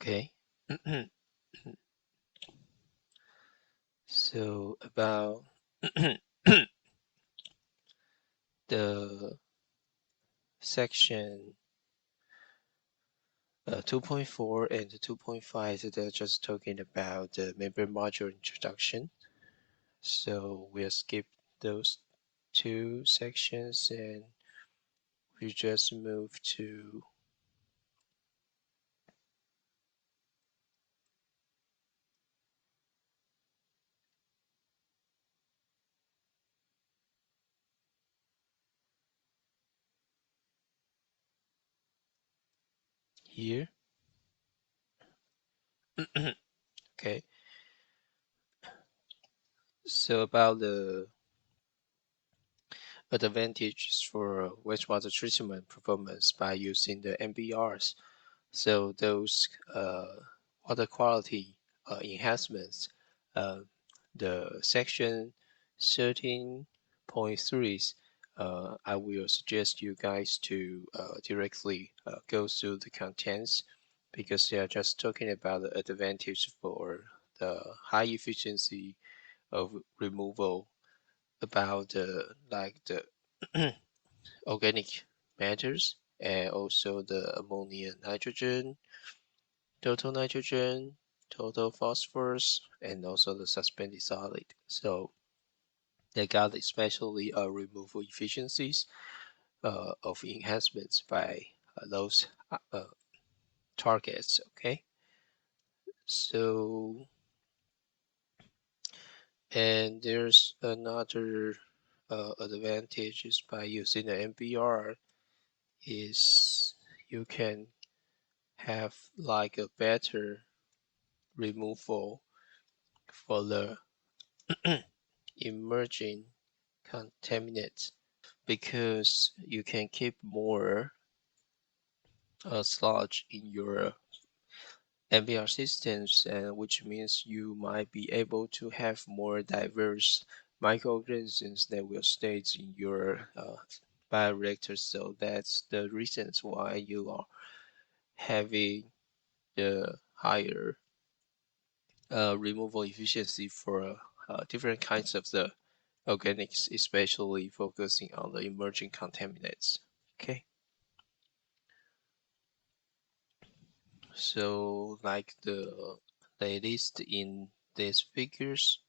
Okay. So about the section 2.4 and 2.5, so they're just talking about the membrane module introduction. So we'll skip those two sections and we just move to here. Okay. So about the advantages for wastewater treatment performance by using the MBRs. So those water quality enhancements, uh, the section 13.3, I will suggest you guys to directly go through the contents because they are just talking about the advantage for the high efficiency of removal about the like the organic matters and also the ammonia nitrogen, total phosphorus, and also the suspended solid. So they got especially removal efficiencies of enhancements by those targets. Okay, so and there's another advantages by using the MBR is you can have like a better removal for the emerging contaminants because you can keep more sludge in your MBR systems, and which means you might be able to have more diverse microorganisms that will stay in your bioreactor. So that's the reasons why you are having the higher removal efficiency for different kinds of the organics, especially focusing on the emerging contaminants. Okay, so like the latest in these figures,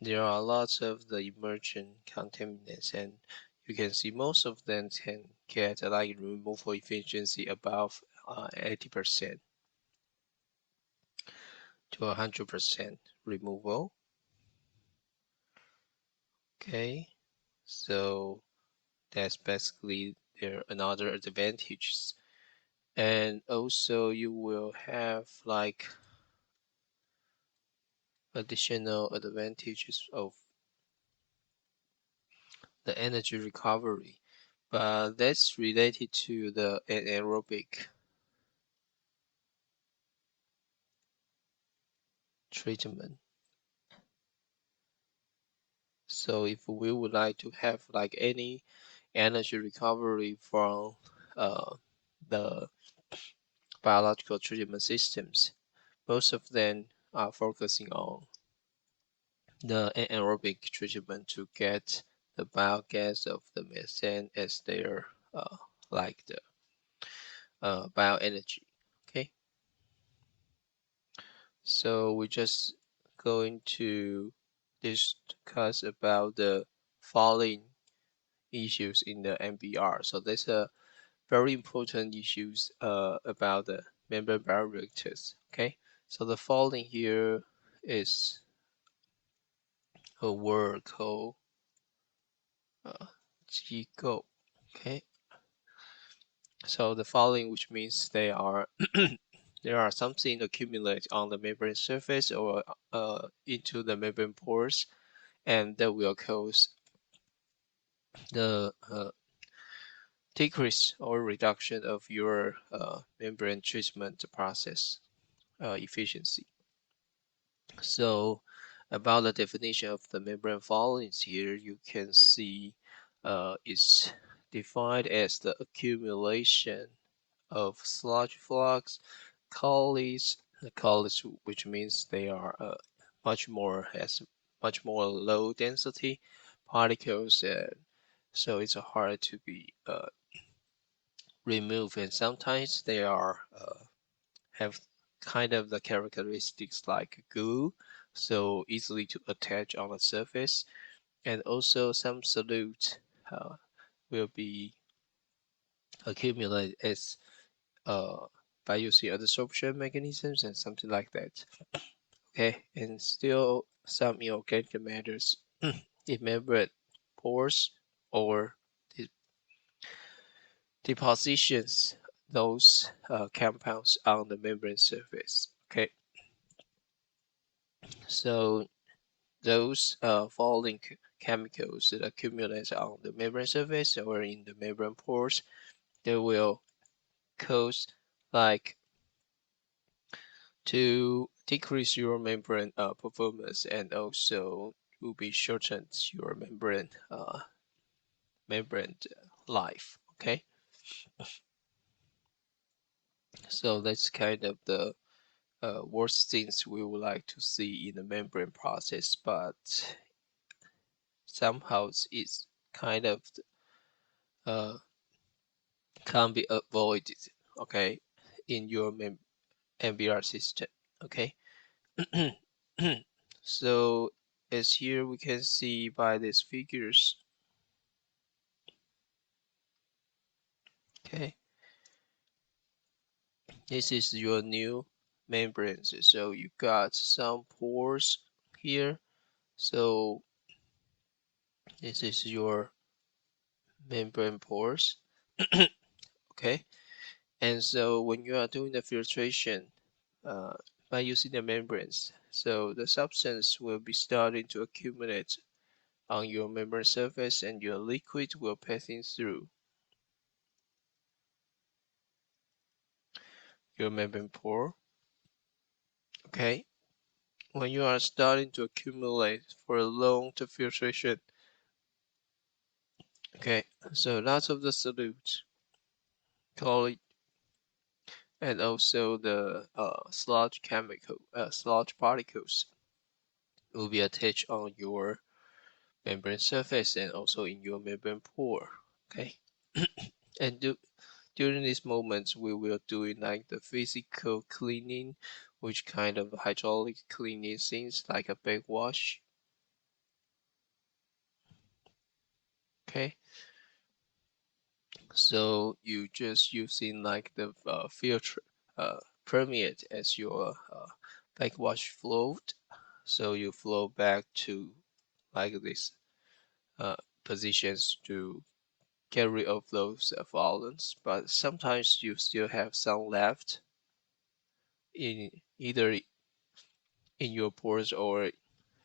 there are lots of the emerging contaminants, and you can see most of them can get like removal efficiency above 80% to 100% removal. Okay, so that's basically their another advantages. And also you will have like additional advantages of the energy recovery, but that's related to the anaerobic treatment. So if we would like to have like any energy recovery from the biological treatment systems, most of them are focusing on the anaerobic treatment to get the biogas of the methane as their like the bioenergy. Okay, so we're just going to discuss about the following issues in the MBR. So there's a very important issues about the membrane bioreactors. Okay, so the following here is a word called uh, GGO. Okay, so the following, which means they are there are something accumulate on the membrane surface or into the membrane pores, and that will cause the decrease or reduction of your membrane treatment process efficiency. So about the definition of the membrane followings here, you can see is defined as the accumulation of sludge flux, colloids, which means they are much more low density particles, and so it's hard to be removed. And sometimes they are have kind of the characteristics like glue, so easily to attach on the surface. And also some solute uh, will be accumulated as by using adsorption mechanisms and something like that. Okay, and still some inorganic matters in membrane pores or depositions those compounds on the membrane surface. Okay, so those falling chemicals that accumulate on the membrane surface or in the membrane pores, they will cause like to decrease your membrane performance, and also will be shortened your membrane life. Okay, so that's kind of the worst things we would like to see in the membrane process, but somehow it's kind of uh, can be avoided. Okay, in your MBR system. Okay, so as here we can see by these figures. Okay, this is your new membranes. So you got some pores here. So this is your membrane pores. Okay, and so when you are doing the filtration uh, by using the membranes, so the substance will be starting to accumulate on your membrane surface, and your liquid will passing through your membrane pore. Okay, when you are starting to accumulate for a long to filtration. Okay, so lots of the solute, colloid, and also the sludge particles will be attached on your membrane surface and also in your membrane pore. Okay, and during these moments we will do like the physical cleaning, which kind of hydraulic cleaning things like a backwash. Okay, so you just using like the filter permeate as your backwash flowed, so you flow back to like this uh, positions to get rid of those pollens, but sometimes you still have some left in either in your pores or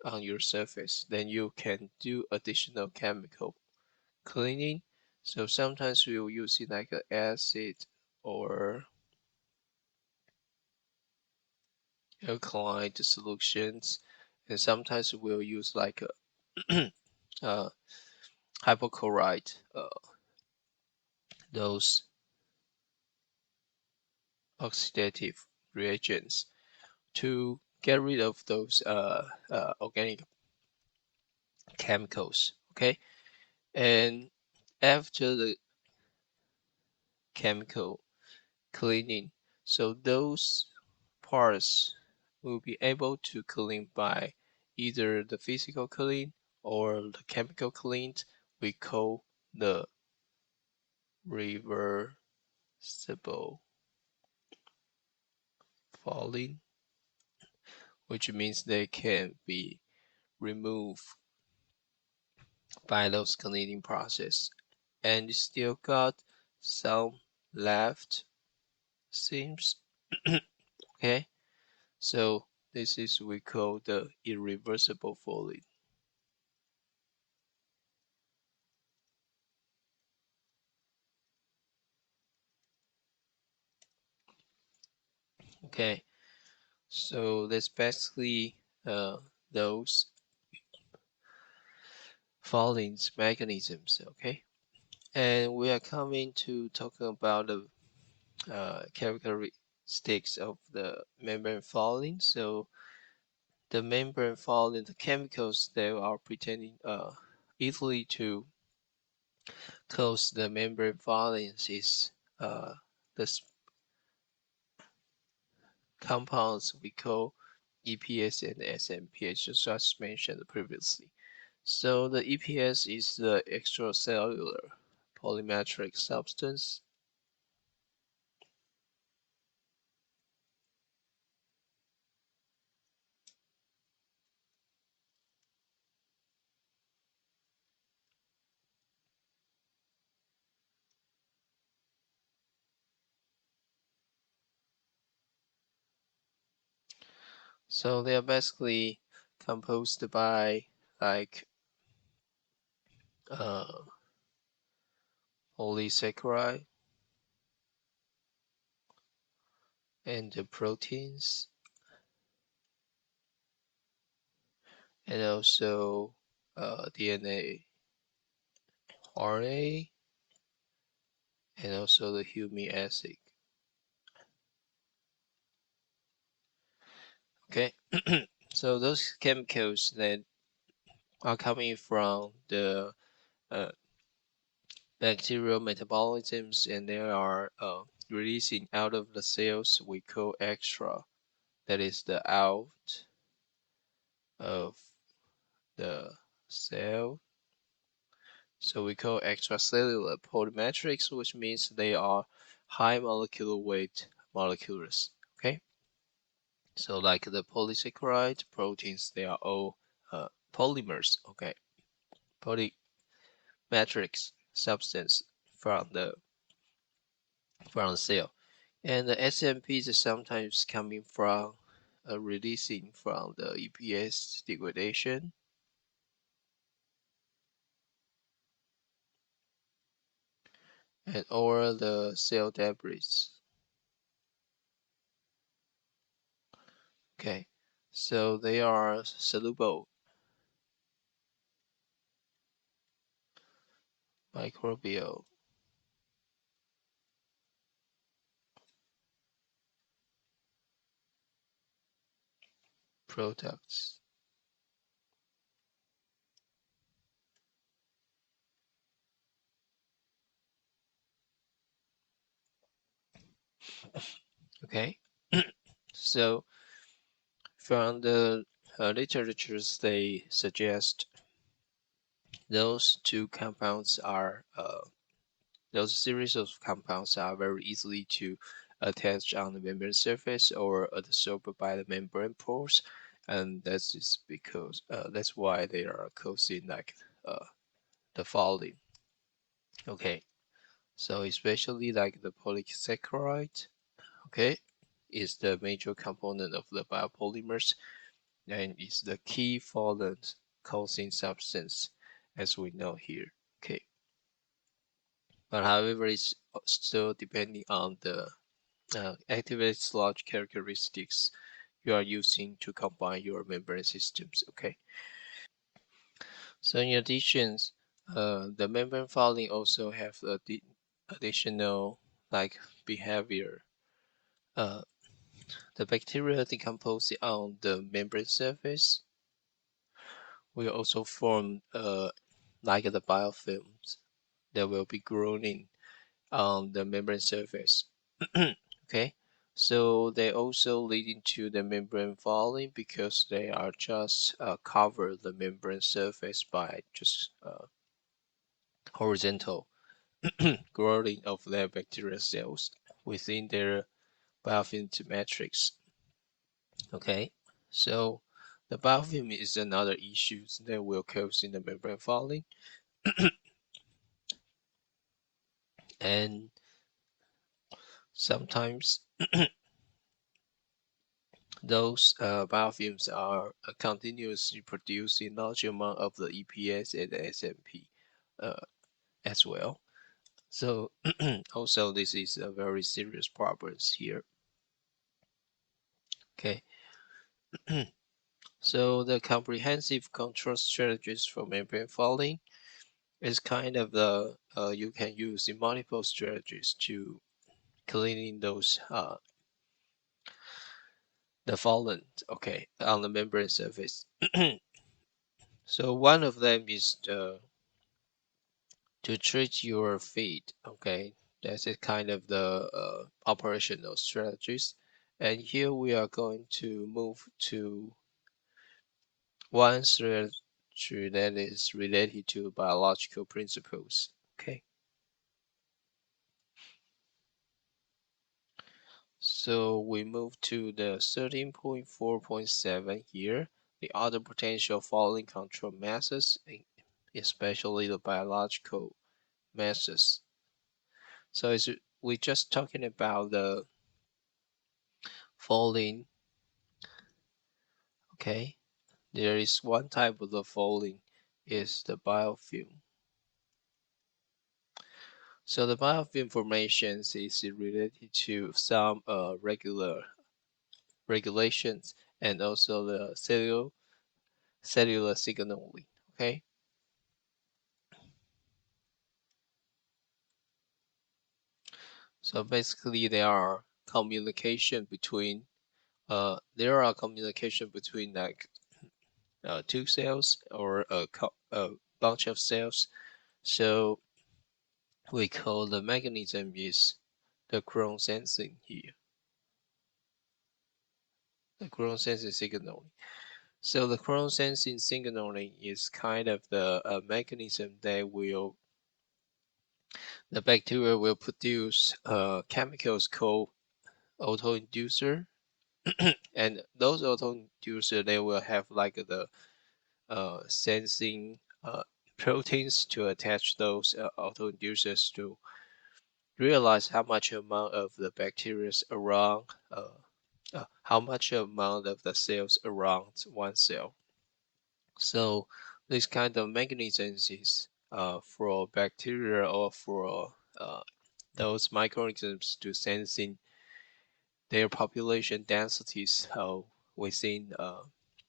on your surface. Then you can do additional chemical cleaning. So sometimes we'll use it like an acid or alkaline solutions, and sometimes we'll use like a hypochlorite, those oxidative reagents to get rid of those organic chemicals. Okay, and after the chemical cleaning, so those parts will be able to clean by either the physical clean or the chemical clean. We call the reversible falling, which means they can be removed by those cleaning process, and still got some left seams. Okay, so this is we call the irreversible falling. Okay, so that's basically those falling mechanisms. Okay, and we are coming to talking about the characteristics of the membrane fouling. So the membrane fouling, the chemicals that are pretending easily to cause the membrane fouling is the compounds we call EPS and SMPH, just mentioned previously. So the EPS is the extracellular polymetric substance. So they are basically composed by like uh, polysaccharide and the proteins, and also DNA, RNA, and also the humic acid. Okay, so those chemicals that are coming from the uh, bacterial metabolisms, and they are releasing out of the cells we call extra, that is the out of the cell. So we call extracellular polymetrics, which means they are high molecular weight molecules. Okay, so like the polysaccharide proteins, they are all polymers. Okay, polymetrics substance from the cell. And the SMPs is sometimes coming from releasing from the EPS degradation and or the cell debris. Okay, so they are soluble microbial products. Okay, so from the literatures, they suggest those two compounds are those series of compounds are very easily to attach on the membrane surface or adsorbed by the membrane pores, and that's just because that's why they are causing like the fouling. Okay, so especially like the polysaccharide, okay, is the major component of the biopolymers and is the key foulant causing substance as we know here. Okay, but however, it's still depending on the activates large characteristics you are using to combine your membrane systems. Okay, so in addition, the membrane fouling also have additional like behavior. Uh, the bacteria decomposing on the membrane surface will also form like the biofilms that will be growing on the membrane surface. Okay, so they also leading to the membrane fouling because they are just cover the membrane surface by just horizontal growing of their bacterial cells within their biofilm matrix. Okay, so the biofilm is another issue that will cause in the membrane fouling, and sometimes those biofilms are continuously producing large amount of the EPS and the SMP uh, as well. So also this is a very serious problem here. Okay, So the comprehensive control strategies for membrane fouling is kind of the you can use in multiple strategies to cleaning those the foulant, okay, on the membrane surface. So one of them is to treat your feed, okay. That's a kind of the operational strategies. And here we are going to move to one strategy that is related to biological principles, okay. So we move to the 13.4.7 here, the other potential fouling control methods, especially the biological methods. So we're just talking about the fouling, okay? There is one type of the fouling is the biofilm. So the biofilm formations is related to some regulations and also the cellular signaling, okay? So basically there are communication between like two cells or a bunch of cells. So we call the mechanism is the Crohn sensing here, the Crohn sensing signaling. So the Crohn sensing signaling is kind of the mechanism that will the bacteria will produce chemicals called autoinducer, and those autoinducer they will have like the sensing proteins to attach those autoinducers to realize how much amount of the bacteria around how much amount of the cells around one cell. So this kind of mechanisms is for bacteria or for those microorganisms to sensing their population densities within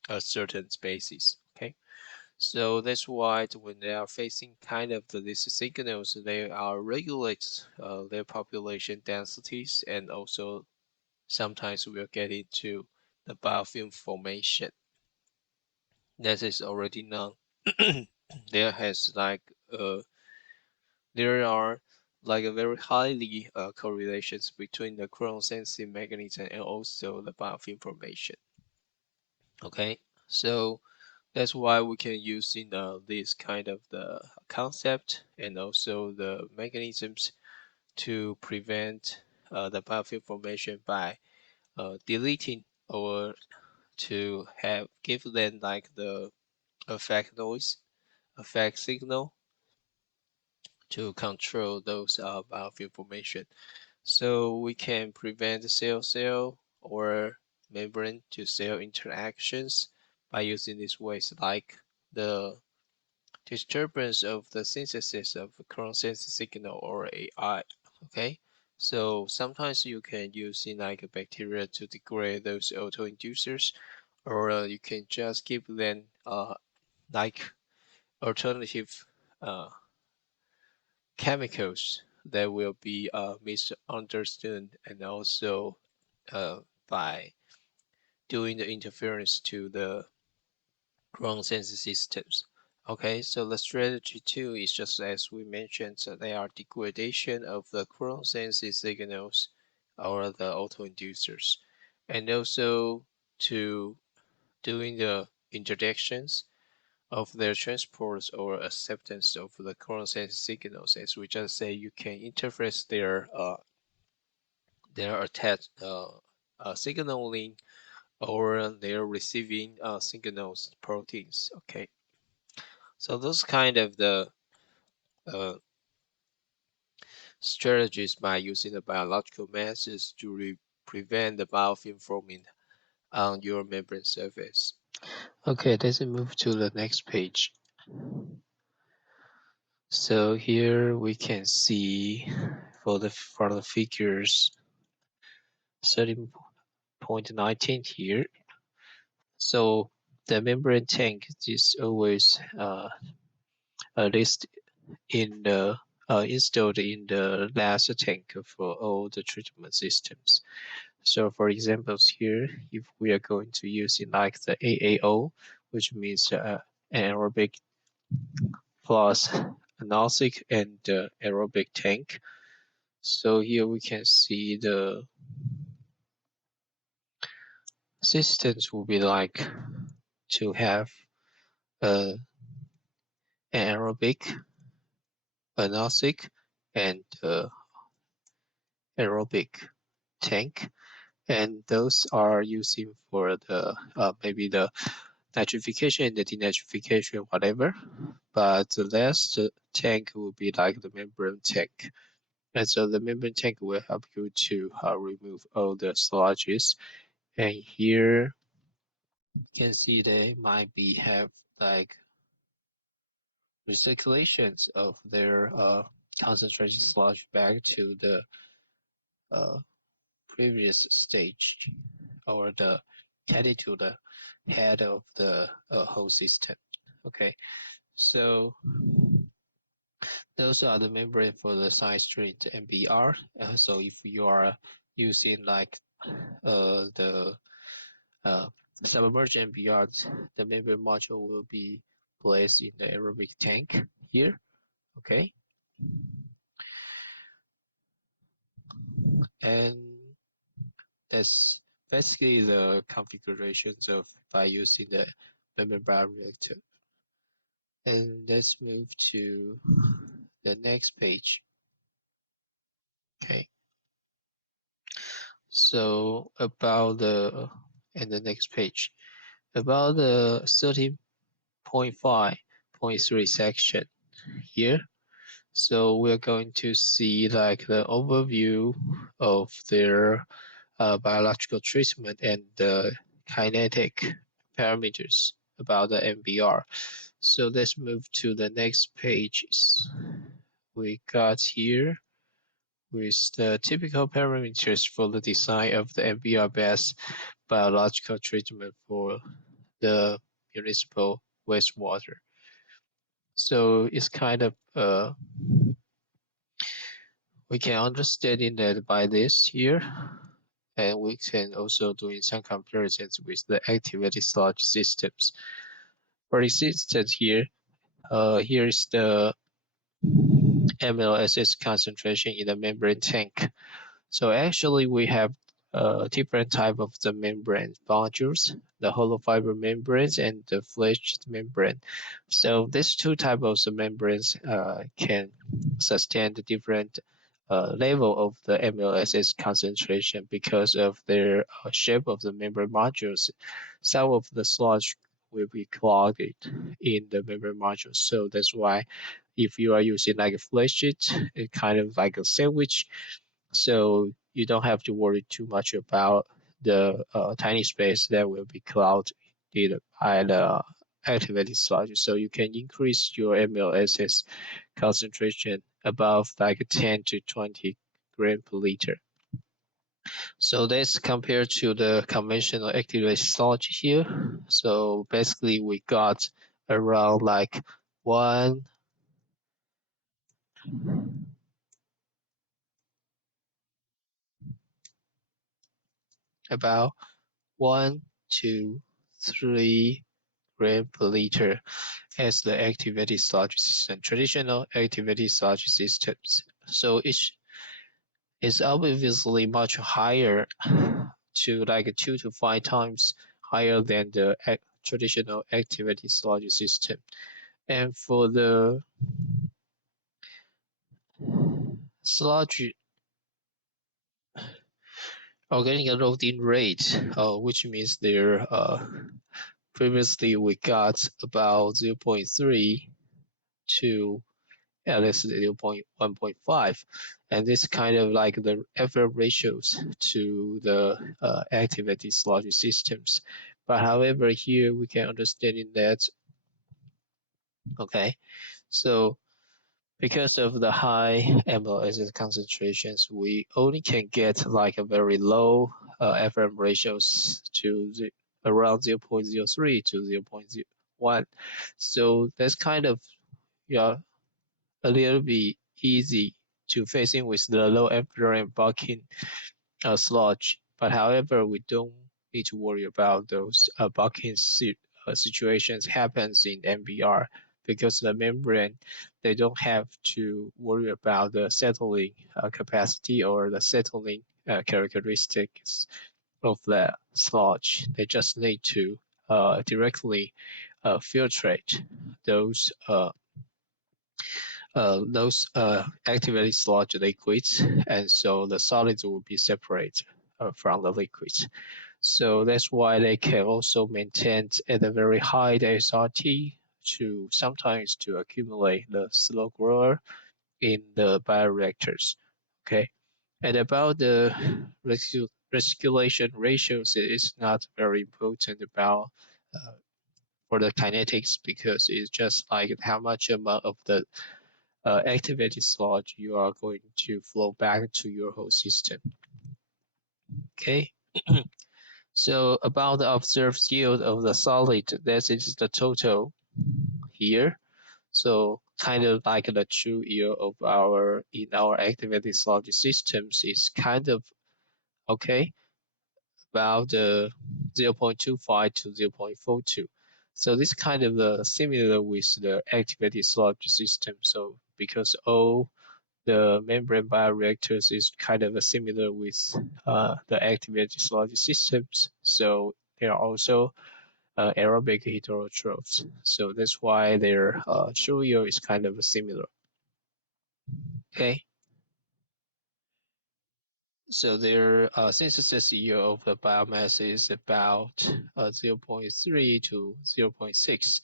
a certain species. Okay, so that's why when they are facing kind of these signals, they are regulate their population densities, and also sometimes we'll get into the biofilm formation. That is already known. there has like there are like a very highly correlations between the Crohn sensing mechanism and also the biofilm formation. Okay, so that's why we can use in this kind of the concept and also the mechanisms to prevent the biofilm formation by deleting or to have give them like the effect noise, effect signal to control those biofilm formation. So we can prevent cell-cell or membrane to cell interactions by using these ways like the disturbance of the synthesis of Crohn sensing signal or AI. Okay, so sometimes you can use in like a bacteria to degrade those autoinducers, or you can just give them like alternative uh, chemicals that will be misunderstood and also by doing the interference to the ground sensing systems. Okay, so the strategy two is just as we mentioned, so they are degradation of the ground sensing signals or the autoinducers, and also to doing the interdictions of their transports or acceptance of the current sensing signals. As we just say, you can interface their attached signaling or their receiving signals proteins. Okay, so those kind of the uh, strategies by using the biological methods to prevent the biofilm forming on your membrane surface. Okay, let's move to the next page. So here we can see for the figures 13.19 here. So the membrane tank is always list in the installed in the last tank for all the treatment systems. So for examples here, if we are going to use it like the AAO, which means anaerobic plus anaerobic and aerobic tank. So here we can see the systems will be like to have an anaerobic, anaerobic, and aerobic tank, and those are using for the maybe the nitrification and the denitrification, whatever. But the last tank will be like the membrane tank. And so the membrane tank will help you to remove all the sludges. And here you can see they might be have like recirculations of their concentrated sludge back to the uh, previous stage or the headed to the head of the whole system. Okay, so those are the membrane for the side stream MBR. So if you are using like the submerged MBR, the membrane module will be placed in the aerobic tank here. Okay, and that's basically the configurations of by using the membrane bioreactor. And let's move to the next page. Okay. So about the and the next page about the 13.5.3 section here. So we're going to see like the overview of their biological treatment and the kinetic parameters about the MBR. So let's move to the next pages. We got here with the typical parameters for the design of the MBR-based biological treatment for the municipal wastewater. So it's kind of we can understand in that by this here, and we can also doing some comparisons with the activated sludge systems. For instance, here is the MLSS concentration in the membrane tank. So actually we have different type of the membrane modules, the hollow fiber membranes and the fleshed membrane. So these two types of the membranes can sustain the different level of the MLSS concentration because of their shape of the membrane modules. Some of the sludge will be clogged in the membrane modules. So that's why if you are using like a flat sheet, it kind of like a sandwich, so you don't have to worry too much about the tiny space that will be clogged by the activated sludge. So you can increase your MLSS concentration above like 10 to 20 gram per liter. So that's compared to the conventional activated sludge here. So basically we got around like about 1 to 3 gram per liter as the activated sludge system, traditional activated sludge systems. So it is obviously much higher to like 2 to 5 times higher than the traditional activated sludge system. And for the sludge organic loading rate, which means there previously we got about 0.3 to at least 0.1.5, and this kind of like the effort ratios to the activated sludge systems. But however, here we can understand in that, okay, so because of the high MLSS concentrations, we only can get like a very low FM ratios to around 0.03 to 0.01. So that's kind of, yeah, a little bit easy to facing with the low effluent bucking sludge. But however, we don't need to worry about those bucking situations happens in MBR because the membrane, they don't have to worry about the settling capacity or the settling characteristics of the sludge. They just need to directly filtrate those activated sludge liquids, and so the solids will be separated from the liquids. So that's why they can also maintain at a very high SRT to sometimes to accumulate the slow grower in the bioreactors. Okay, and about the recirculation ratios, it is not very important about for the kinetics because it's just like how much amount of the activated sludge you are going to flow back to your whole system. Okay. So about the observed yield of the solid, that is the total here. So kind of like the true yield of our in our activated sludge systems is kind of okay, about 0.25 to 0.42. So this kind of similar with the activated sludge system. So because all the membrane bioreactors is kind of similar with the activated sludge systems. So they are also aerobic heterotrophs. So that's why their true yield is kind of similar. Okay. So their synthesis yield of the biomass is about 0.3 to 0.6,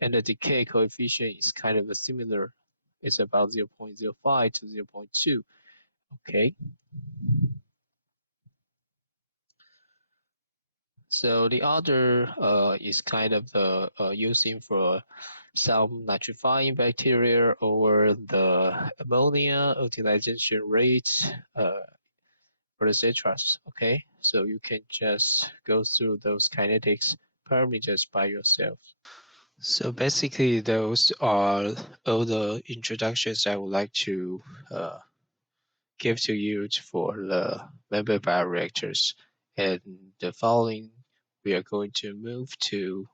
and the decay coefficient is kind of similar. It's about 0.05 to 0.2. Okay. So the other is kind of the using for some nitrifying bacteria or the ammonia utilization rate for the citrus. Okay, so you can just go through those kinetics parameters by yourself. So basically, those are all the introductions I would like to give to you for the membrane bioreactors. And the following, we are going to move to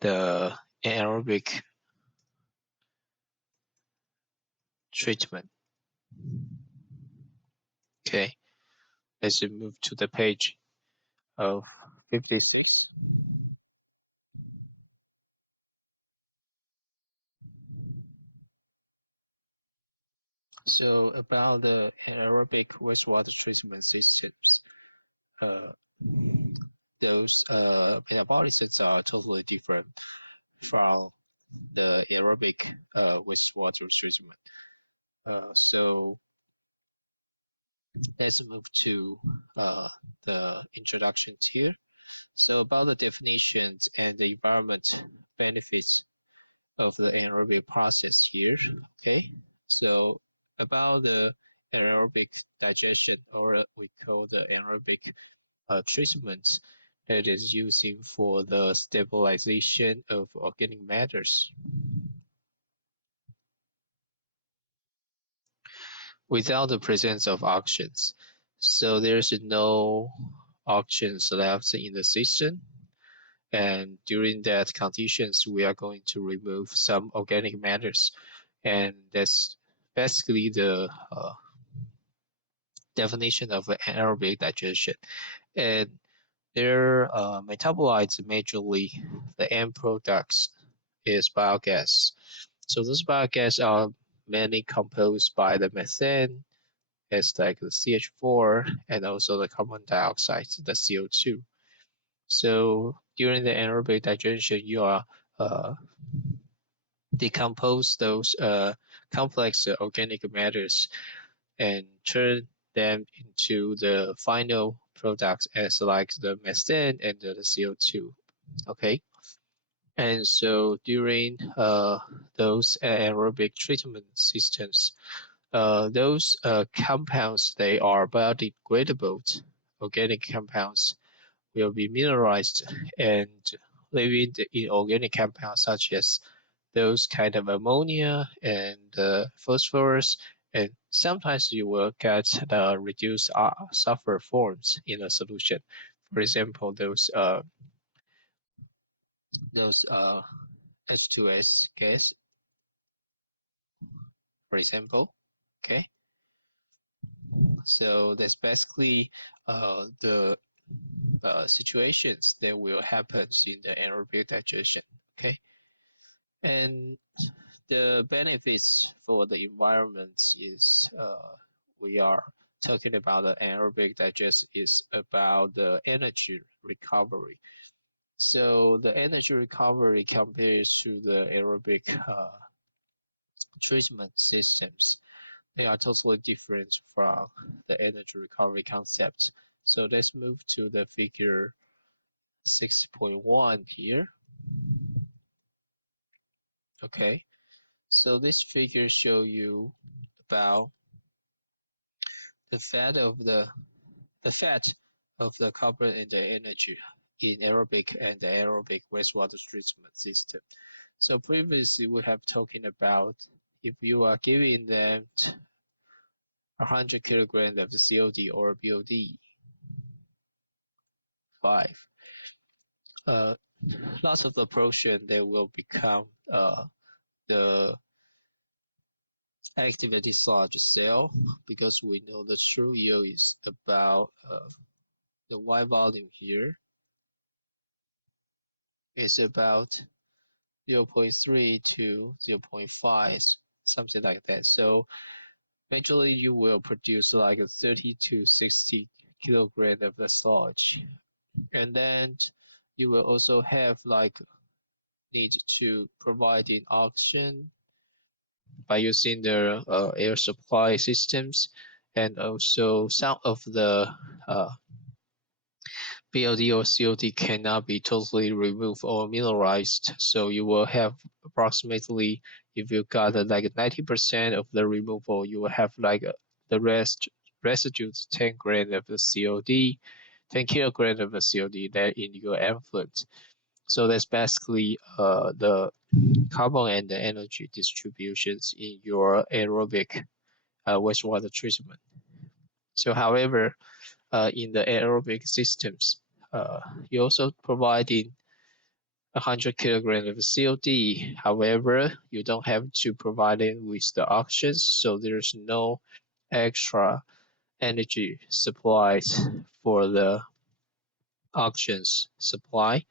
the anaerobic treatment. Okay, let's move to the page of 56. So about the anaerobic wastewater treatment systems, those metabolisms are totally different from the aerobic wastewater treatment. So let's move to the introductions here. So about the definitions and the environment benefits of the anaerobic process here. Okay, so about the anaerobic digestion, or we call the anaerobic treatment that is using for the stabilization of organic matters without the presence of oxygens. So there's no oxygens left in the system. And during that conditions, we are going to remove some organic matters. And that's basically the definition of anaerobic digestion. And their metabolites majorly, the end products is biogas. So those biogas are mainly composed by the methane, as like the CH4, and also the carbon dioxide, the CO2. So during the anaerobic digestion, you are decompose those complex organic matters and turn them into the final products as like the methane and the CO2. Okay. And so during those aerobic treatment systems, those compounds, they are biodegradable organic compounds will be mineralized and leaving the inorganic compounds such as those kind of ammonia and phosphorus, and sometimes you will get the reduced sulfur forms in a solution. For example, those H2S gas, for example. Okay, so that's basically the situations that will happen in the anaerobic digestion. Okay, and the benefits for the environment is we are talking about the anaerobic digest is about the energy recovery. So the energy recovery compared to the aerobic treatment systems, they are totally different from the energy recovery concept. So let's move to the figure 6.1 here. Okay, so this figure show you about the fat of the carbon and the energy in aerobic and the aerobic wastewater treatment system. So previously we have talking about if you are giving them 100 kilograms of COD or BOD 5, lots of the portion they will become the activity sludge cell, because we know the true yield is about the Y volume here is about 0.3 to 0.5, something like that. So eventually you will produce like 30 to 60 kilograms of the sludge. And then you will also have like need to provide in oxygen by using the air supply systems, and also some of the BOD or COD cannot be totally removed or mineralized. So you will have approximately, if you got like 90% of the removal, you will have like the residue 10 grams of the COD, 10 kilograms of the COD that in your effluent. So that's basically the carbon and the energy distributions in your aerobic wastewater treatment. So however, in the aerobic systems, you also providing 100 kilograms of COD. However, you don't have to provide it with the oxygen, so there's no extra energy supplies for the oxygen supply.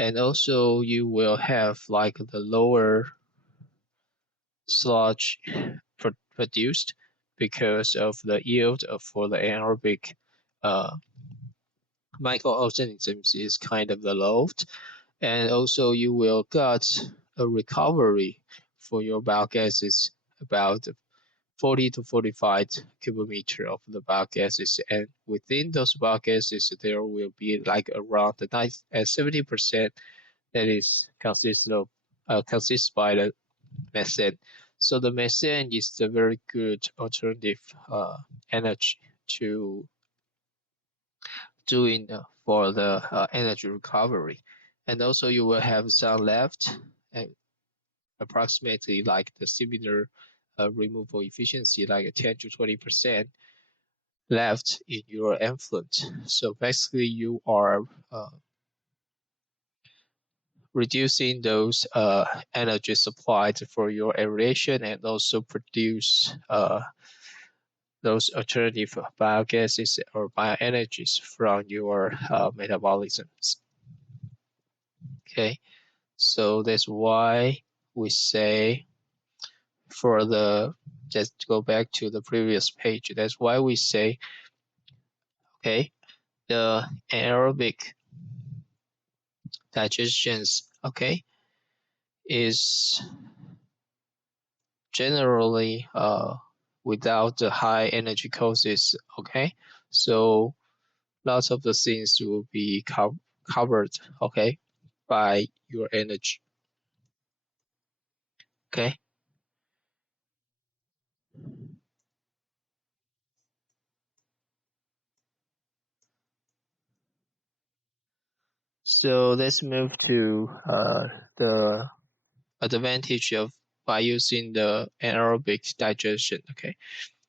And also you will have like the lower sludge produced because of the yield for the anaerobic microorganisms is kind of the low, and also you will get a recovery for your biogases about 40 to 45 cubic meter of the biogases, and within those biogases there will be like around the 70% that is consists by the methane. So the methane is a very good alternative energy to doing for the energy recovery. And also you will have some left, approximately like the similar removal efficiency, like 10 to 20% left in your effluent. So basically you are reducing those energy supplied for your aeration, and also produce those alternative biogases or bioenergies from your metabolisms. Okay, so that's why we say for the, just go back to the previous page, that's why we say, okay, the anaerobic digestions, okay, is generally without the high energy causes, okay, so lots of the things will be covered, okay, by your energy. Okay, So let's move to the advantage of by using the anaerobic digestion. Okay,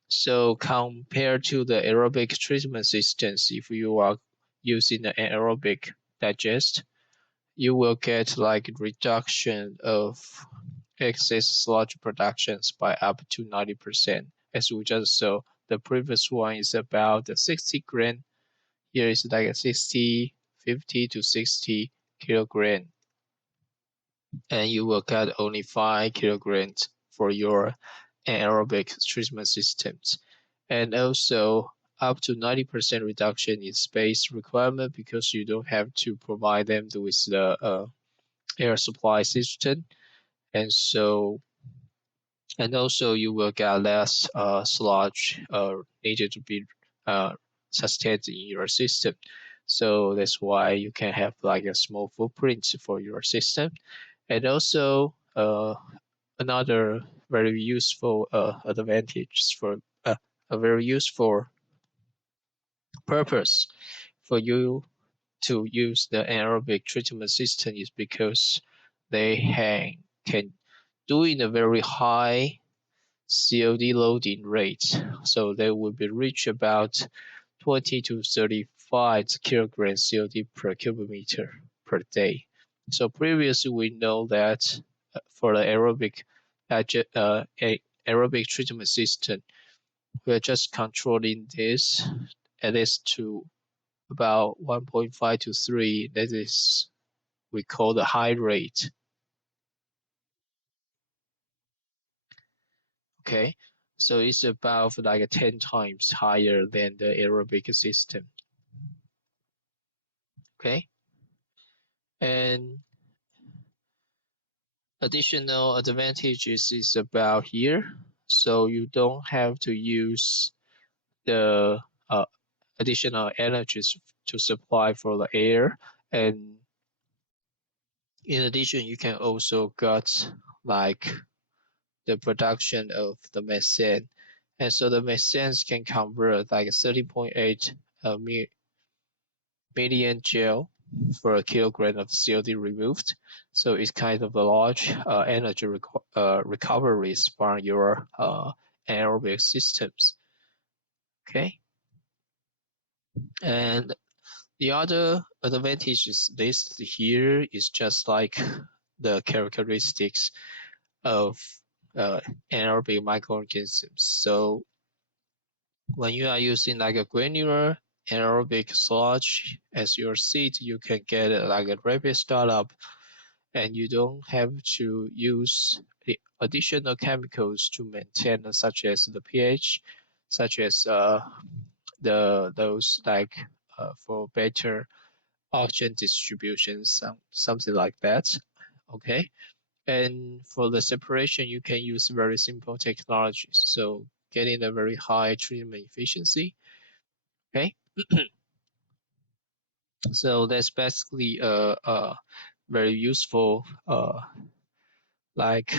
so compared to the aerobic treatment systems, if you are using the anaerobic digest, you will get like reduction of excess sludge productions by up to 90%. As we just saw, the previous one is about 60 gram. Here is like a 60, 50 to 60 kilogram, and you will get only 5 kilograms for your anaerobic treatment systems. And also up to 90% reduction in space requirement because you don't have to provide them with the air supply system. And so, and also you will get less sludge needed to be uh, sustained in your system. So that's why you can have like a small footprint for your system. And also another very useful advantage for a very useful purpose for you to use the anaerobic treatment system is because can do in a very high COD loading rate. So they will be reach about 20 to 35 kilograms COD per cubic meter per day. So previously we know that for the aerobic treatment system, we're just controlling this at least to about 1.5 to 3. That is we call the high rate. Okay, so it's about like 10 times higher than the aerobic system. Okay, and additional advantages is about here. So you don't have to use the additional energies to supply for the air. And in addition, you can also get like the production of the methane. And so the methane can convert like 30.8 million gel for a kilogram of CO2 removed. So it's kind of a large energy recoveries from your anaerobic systems. Okay, and the other advantages listed here is just like the characteristics of anaerobic microorganisms. So when you are using like a granular anaerobic sludge as your seed, you can get like a rapid startup, and you don't have to use the additional chemicals to maintain, such as the pH, such as the those like for better oxygen distribution, something like that. Okay, and for the separation, you can use very simple technologies. So getting a very high treatment efficiency. Okay, so that's basically a very useful like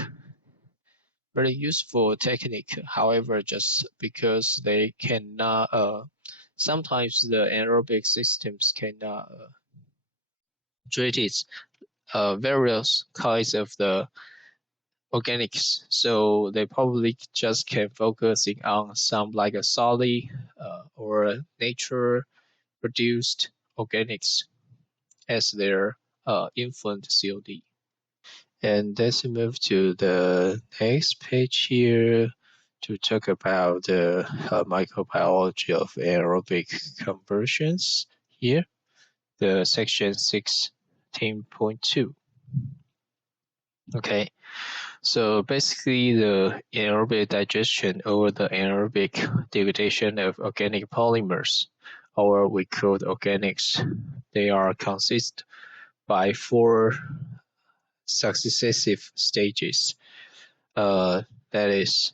very useful technique. However, just because they cannot sometimes the anaerobic systems cannot treat it various kinds of the organics. So they probably just can focusing on some like a solid or nature produced organics as their infant COD. And let's move to the next page here to talk about the microbiology of aerobic conversions here, the section 16.2. Okay, so basically the anaerobic digestion or the anaerobic degradation of organic polymers, or we call organics, they are consist by 4 successive stages. That is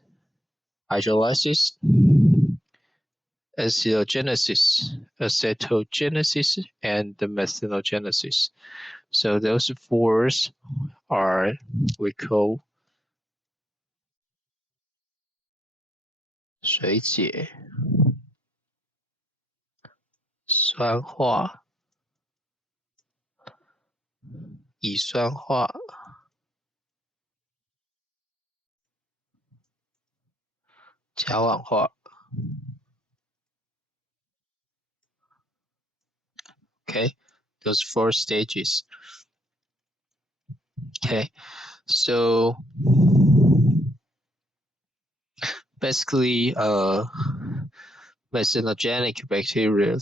hydrolysis, acidogenesis, acetogenesis, and the methanogenesis. So those 4 are we call 水解、酸化、乙酸化、甲烷化。Okay, those 4 stages. Okay, so basically, methanogenic bacteria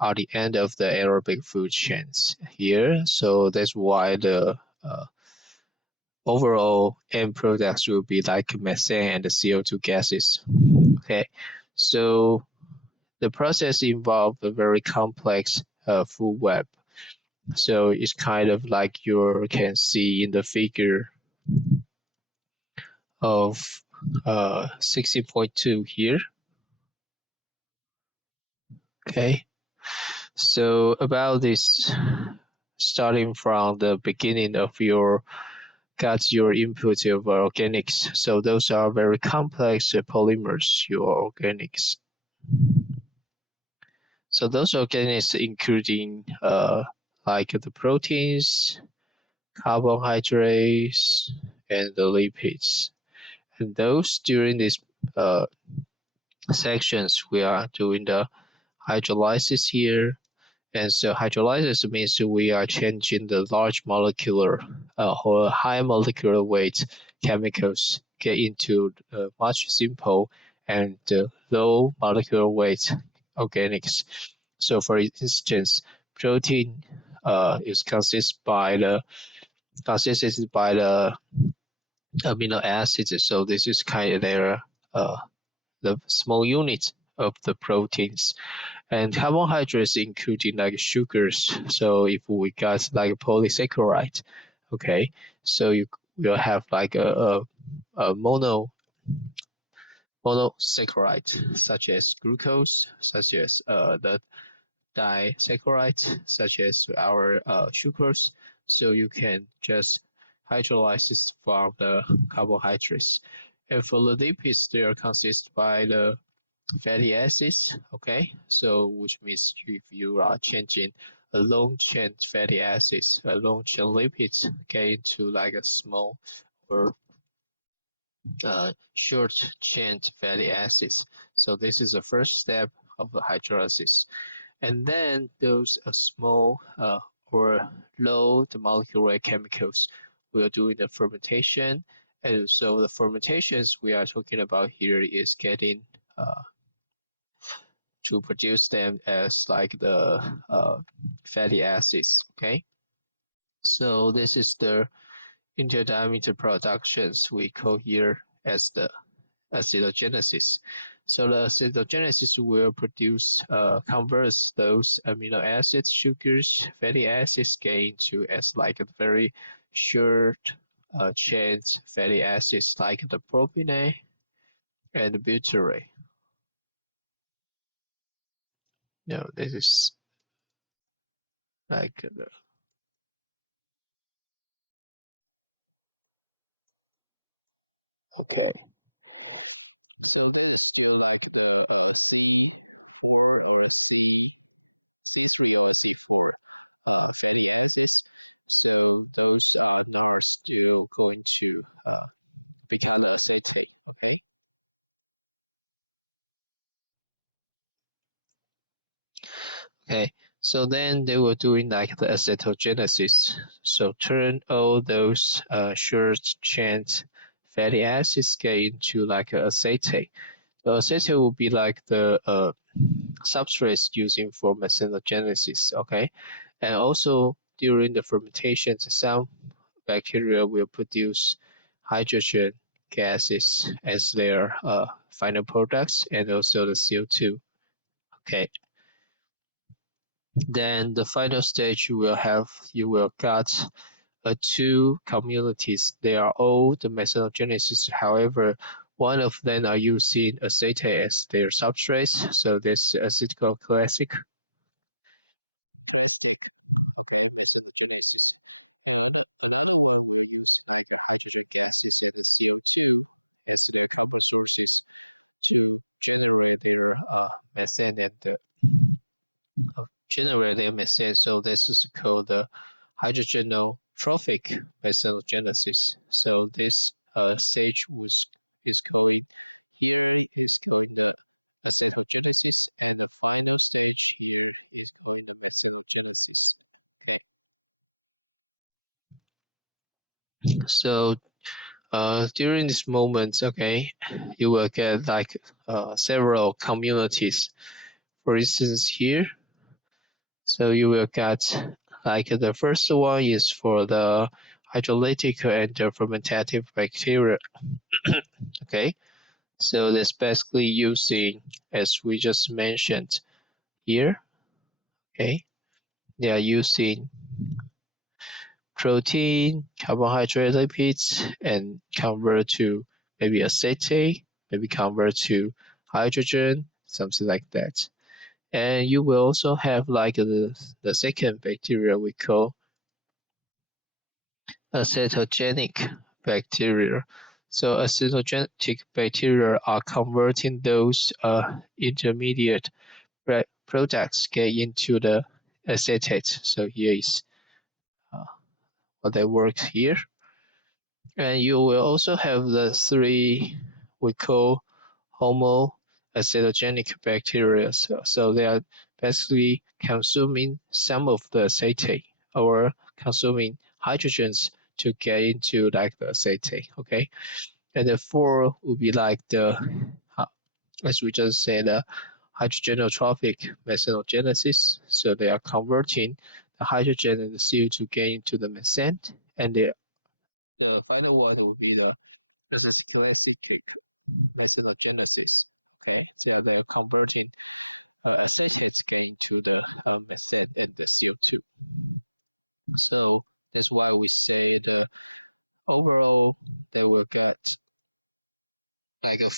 are the end of the aerobic food chains here. So that's why the overall end products will be like methane and the CO2 gases. Okay, so the process involves a very complex food web. So it's kind of like you can see in the figure of 16.2 here. Okay, so about this, starting from the beginning of your got your input of organics. So those are very complex polymers, your organics. So those organics including like the proteins, carbohydrates, and the lipids. And those during these uh, sections, we are doing the hydrolysis here. And so hydrolysis means we are changing the large molecular or high molecular weight chemicals get into much simple and low molecular weight organics. So for instance, protein is consisted by the amino acids. So this is kind of their the small unit of the proteins. And carbohydrates including like sugars. So if we got like a polysaccharide, okay, so you will have like a monosaccharide such as glucose, such as the disaccharide, such as our sugars. So you can just hydrolyze it from the carbohydrates. And for the lipids, they are consist by the fatty acids, okay? So which means if you are changing a long chain fatty acids, a long chain lipids, okay, into like a small or short chain fatty acids. So this is the first step of the hydrolysis. And then those small or low the molecular weight chemicals we are doing the fermentation. And so the fermentations we are talking about here is getting to produce them as like the fatty acids. Okay, so this is the interdiameter productions we call here as the acidogenesis. So the acidogenesis will produce converts those amino acids, sugars, fatty acids get into as like a very short chain fatty acids like the propionate and butyrate. No, this is like the okay. So that is still like the C4 or C3 or C4 fatty acids. So those are not still going to become acetate. Okay. Okay. So then they were doing like the acetogenesis. So turn all those short chain fatty acids get into like acetate. The acetate will be like the substrates using for methanogenesis, okay? And also during the fermentation, some bacteria will produce hydrogen gases as their final products and also the CO2, okay? Then the final stage you will got two communities. They are all the methanogenesis. However, one of them are using acetate as their substrates. So this acetyl classic, okay, methanogenesis. And another one will use like hydrogen gases and the CO2 as their carbon sources to generate their methane and generate their methane. So this is called the hydrogenal trophic methanogenesis. So this stage is going here is going the acetogenesis, and the final stage here is going the methanogenesis. Okay, so during this moment, okay, you will get like several communities. For instance, here, so you will get like the first one is for the hydrolytic and the fermentative bacteria. Okay, so that's basically using, as we just mentioned here, okay, they are using protein, carbohydrate, lipids, and convert to maybe acetate, maybe convert to hydrogen, something like that. And you will also have like the second bacteria we call acetogenic bacteria. So acetogenic bacteria are converting those intermediate products get into the acetate. So here is uh, what they work here. And you will also have the three we call homoacetogenic bacteria. So they are basically consuming some of the acetate or consuming hydrogens to get into like the acetate. Okay, and the four would be like the as we just said, hydrogenotropic methanogenesis. So they are converting the hydrogen and the CO2 get into the methane, and the final one will be the this is classic methanogenesis. Okay, so they are converting acetates into the methane and the CO2. So that's why we say the overall they will get like a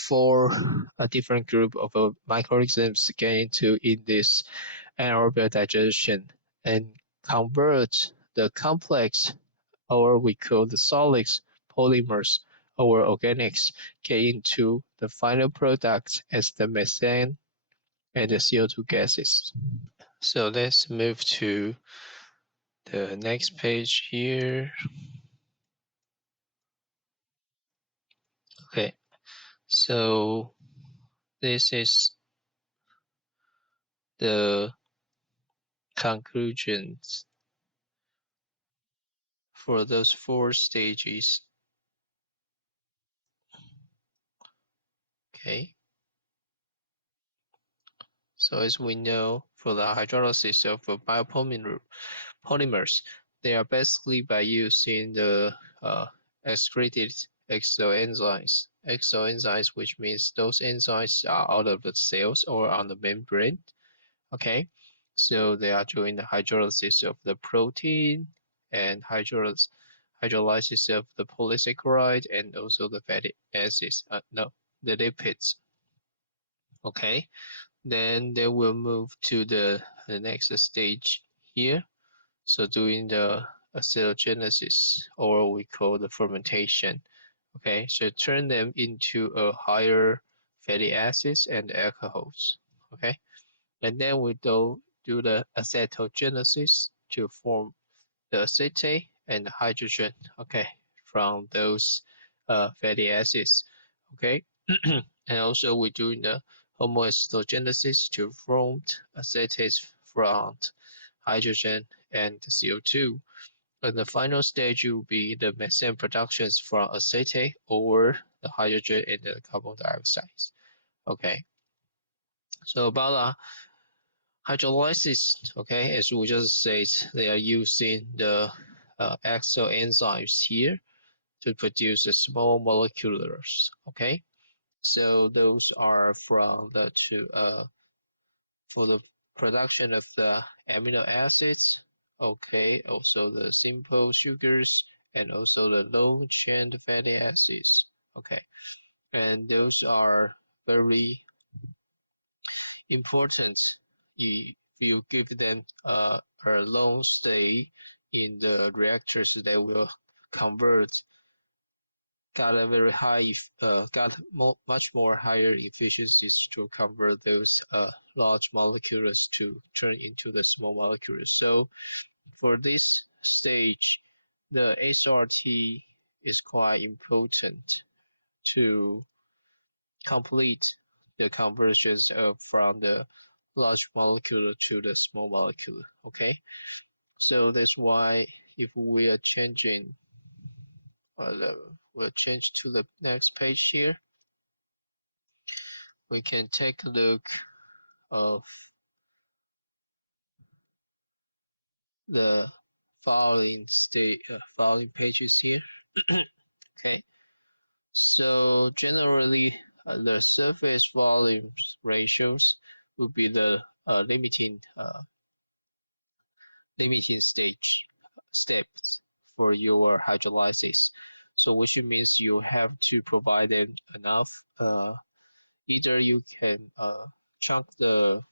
different group of microorganisms get into in this anaerobic digestion and convert the complex or we call the solids polymers or organics get into the final product as the methane and the CO2 gases. So let's move to the next page here. Okay, so this is the conclusions for those four stages. Okay, so as we know, for the hydrolysis of polymers, they are basically by using the excreted exoenzymes. Exoenzymes, which means those enzymes are out of the cells or on the membrane. Okay, so they are doing the hydrolysis of the protein and hydrolysis of the polysaccharide and also the fatty acids. No, the lipids. Okay, then they will move to the next stage here. So doing the acetogenesis, or we call the fermentation. Okay, so turn them into a higher fatty acids and alcohols. Okay, and then we do the acetogenesis to form the acetate and the hydrogen. Okay, from those fatty acids. Okay, and also we do the homoacetogenesis to form acetates from hydrogen and CO2. And the final stage will be the methane productions from acetate or the hydrogen and the carbon dioxide. Okay, so about hydrolysis, okay, as we just said, they are using the exoenzymes here to produce the small molecules. Okay, so those are from the for the production of the amino acids. Okay, also the simple sugars and also the long chain fatty acids. Okay, and those are very important. If you give them a long stay in the reactors, they will convert got a very high much more higher efficiencies to convert those large molecules to turn into the small molecules. So for this stage, the SRT is quite important to complete the conversions from the large molecule to the small molecule. Okay, so that's why if we are changing, we'll change to the next page here. We can take a look of the following pages here. Okay, so generally the surface volume ratios will be the limiting steps for your hydrolysis. So which means you have to provide them enough. Either you can chunk the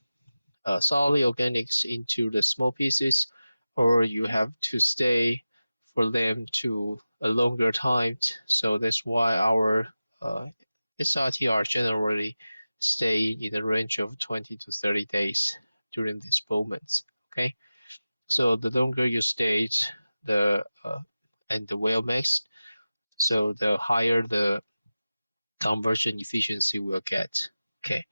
solid organics into the small pieces, or you have to stay for them to a longer time. So that's why our SRTR generally stay in the range of 20 to 30 days during these moments. Okay, so the longer you stay, and the well mixed, so the higher the conversion efficiency will get. Okay,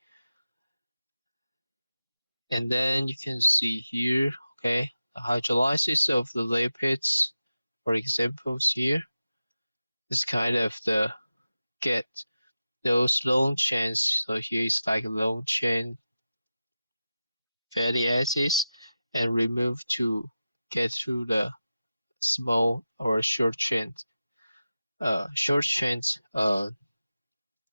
and then you can see here, okay, the hydrolysis of the lipids, for examples here, is kind of the get those long chains. So here is like long chain fatty acids and remove to get to the small or short chains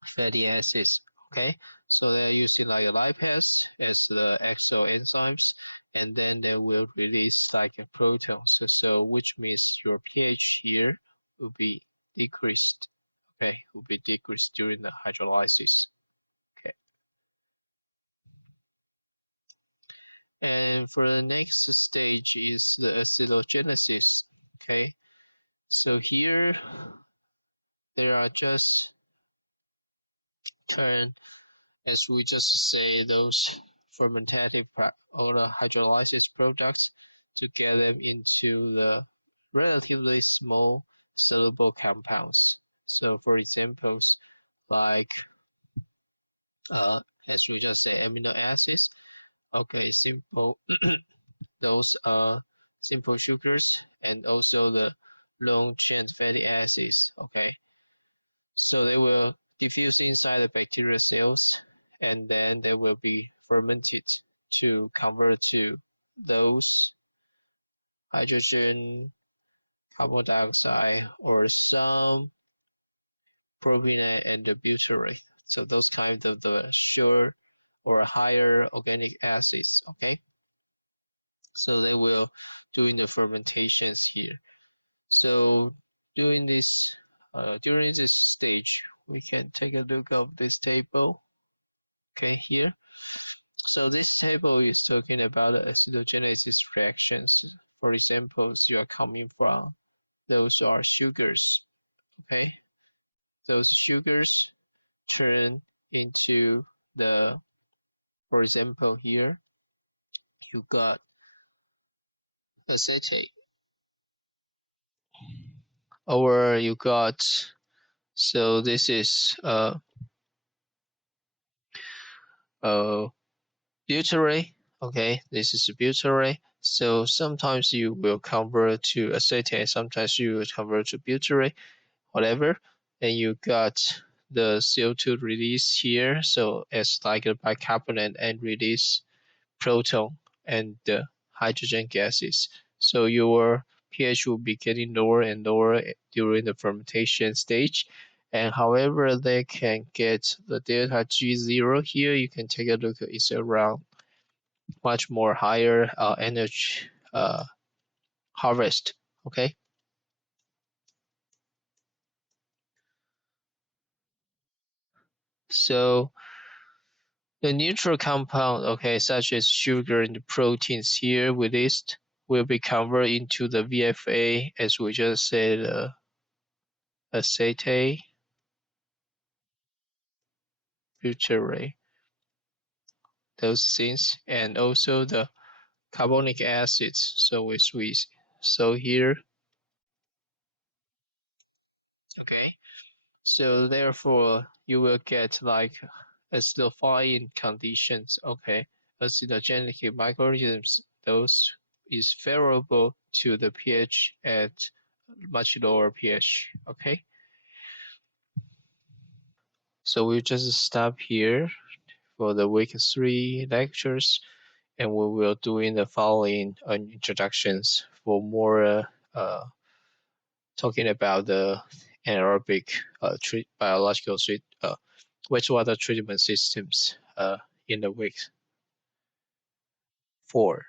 fatty acids. Okay, so they're using like a lipase as the exo enzymes, and then they will release like a proton. So which means your pH here will be decreased. Okay, will be decreased during the hydrolysis. Okay, and for the next stage is the acidogenesis. Okay, so here there are just turn, as we just say, those fermentative or the hydrolysis products to get them into the relatively small soluble compounds. So for examples, like as we just say, amino acids. Okay, simple those simple sugars, and also the long chain fatty acids. Okay, so they will diffuse inside the bacterial cells, and then they will be fermented to convert to those hydrogen, carbon dioxide, or some propionate and butyrate. So those kind of the sure or higher organic acids. Okay, so they will doing the fermentations here. So during this stage, we can take a look of this table. Okay, here. So this table is talking about the acidogenesis reactions. For examples, you are coming from, those are sugars. Okay, those sugars turn into the, for example, here you got acetate, or you got, so this is uh butyrate. Okay, this is butyrate. So sometimes you will convert to acetate, sometimes you will convert to butyrate, whatever. And you got the CO2 release here. So it's like a bicarbonate and release proton and the hydrogen gases. So your pH will be getting lower and lower during the fermentation stage. And however they can get the delta G0 here, you can take a look, it's around much more higher energy harvest. Okay, so the neutral compound, okay, such as sugar and proteins here we list, will be converted into the VFA, as we just said, acetate, butyrate, those things, and also the carbonic acids. So here Okay, so therefore you will get like acidifying conditions. Okay, acidogenic microorganisms, those is favorable to the pH at much lower pH. Okay, so we'll just stop here for the week 3 lectures, and we will do in the following introductions for more talking about the anaerobic biological wastewater treatment systems in the week 4.